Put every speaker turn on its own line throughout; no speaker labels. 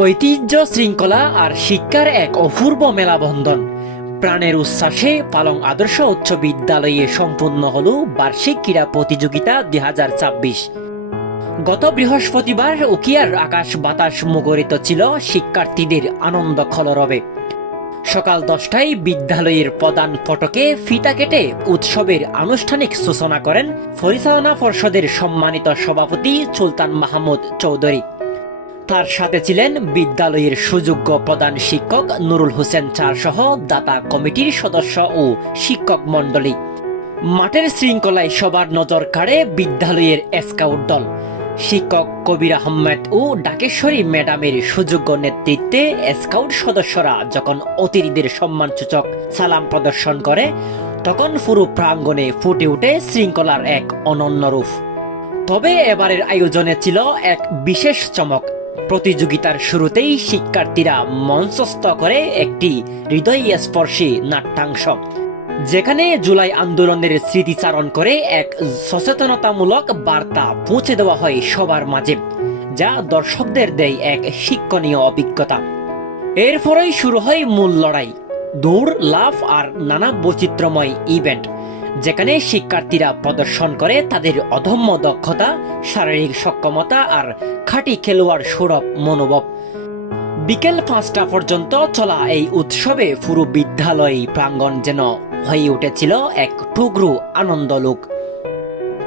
ঐতিহ্য শৃঙ্খলা আর শিক্ষার এক অপূর্ব মেলাবন্ধন। প্রাণের উচ্ছ্বাসে পালং আদর্শ উচ্চ বিদ্যালয়ে সম্পূর্ণ হল বার্ষিক ক্রীড়া প্রতিযোগিতা দুই গত বৃহস্পতিবার উকিয়ার আকাশ বাতাস মুখরিত ছিল শিক্ষার্থীদের আনন্দ খলরবে। সকাল দশটায় বিদ্যালয়ের প্রধান ফটকে ফিতা কেটে উৎসবের আনুষ্ঠানিক সূচনা করেন পরিচালনা পর্ষদের সম্মানিত সভাপতি সুলতান মাহমুদ চৌধুরী। তার সাথে ছিলেন বিদ্যালয়ের সুযোগ্য প্রধান শিক্ষক নুরুল হোসেন চার সহ দাতা কমিটির সদস্য ও শিক্ষক মণ্ডলী। মাঠের শৃঙ্খলায় সবার নজর কাড়ে বিদ্যালয়ের স্কাউট দল। শিক্ষক কবির আহমেদ ও ডাকেশ্বরী ম্যাডামের সুযোগ্য নেতৃত্বে স্কাউট সদস্যরা যখন অতিথিদের সম্মানসূচক সালাম প্রদর্শন করে, তখন পুরো প্রাঙ্গণে ফুটে ওঠে শৃঙ্খলার এক অনন্য রূপ। তবে এবারের আয়োজনে ছিল এক বিশেষ চমক। প্রতিযোগিতার শুরুতেই শিক্ষার্থীরা মঞ্চস্থ করে একটি হৃদয়স্পর্শী নাট্যাংশ, যেখানে জুলাই আন্দোলনের স্মৃতিচারণ করে এক সচেতনতামূলক বার্তা পৌঁছে দেওয়া হয় সবার মাঝে, যা দর্শকদের দেয় এক শিক্ষণীয় অভিজ্ঞতা। এরপরেই শুরু হয় মূল লড়াই, দৌড়, লাফ আর নানা বৈচিত্র্যময় ইভেন্ট যেখানে শিক্ষার্থীরা প্রদর্শন করে তাদের অধম্য দক্ষতা, শারীরিক সক্ষমতা আর খাঁটি খেলোয়াড় সৌরভ মনোভব বিকেল পাঁচটা পর্যন্ত চলা এই উৎসবে পুরো বিদ্যালয় প্রাঙ্গণ যেন হয়ে উঠেছিল এক টুকরো আনন্দলোক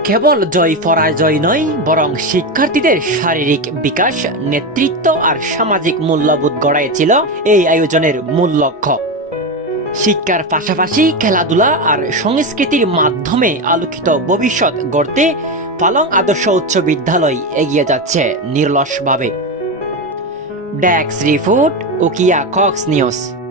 কেবল জয় পরাজয় নয়, বরং শিক্ষার্থীদের শারীরিক বিকাশ, নেতৃত্ব আর সামাজিক মূল্যবোধ গড়াইছিল এই আয়োজনের মূল লক্ষ্য। শিক্ষার পাশাপাশি খেলাধুলা আর সংস্কৃতির মাধ্যমে আলোকিত ভবিষ্যৎ গড়তে পালং আদর্শ উচ্চ বিদ্যালয় এগিয়ে যাচ্ছে নির্লসভাবে। ড্যাক্স রিপোর্ট, ওকিয়া, কক্স নিউজ।